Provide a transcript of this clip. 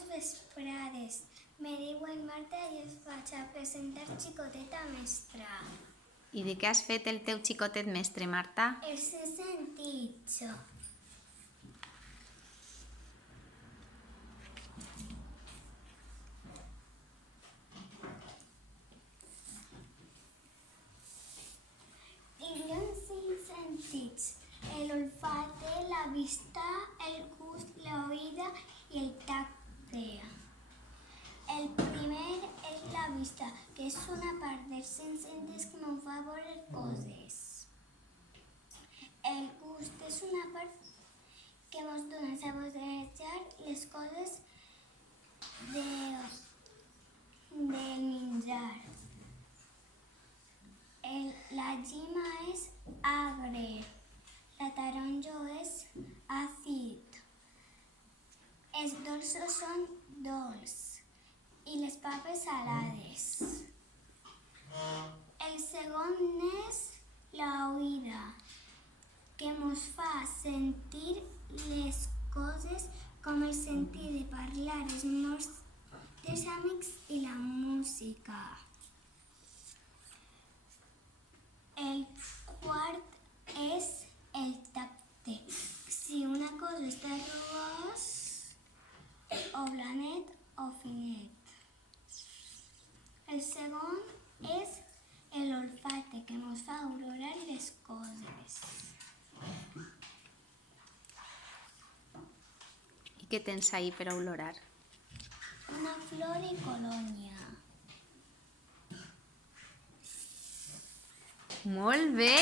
Bones vesprades. Me diuen Marta i us vaig a presentar xicoteta mestra. I de què has fet el teu xicotet mestre, Marta? Els he sentit jo. Tinc uns 5 sentits: l'olfacte, la vista, el gust, l'oïda i el tacte. El primer és la vista, que és una part dels 5 sentits que em fa veure coses. El gust és una part que ens dona a saborejar les coses del menjar. La llima és agre, la taronja és àcid, els dolços són dolç i les papes salades. El segon és l'oïda, que ens fa sentir les coses com el sentit de parlar els nostres amics i la música. El quart és el tacte. Si una cosa està rugós, o blanet o finet. El segon és l'olfacte, que ens fa olorar les coses. I què tens ahí per olorar? Una flor i colònia. Molt bé!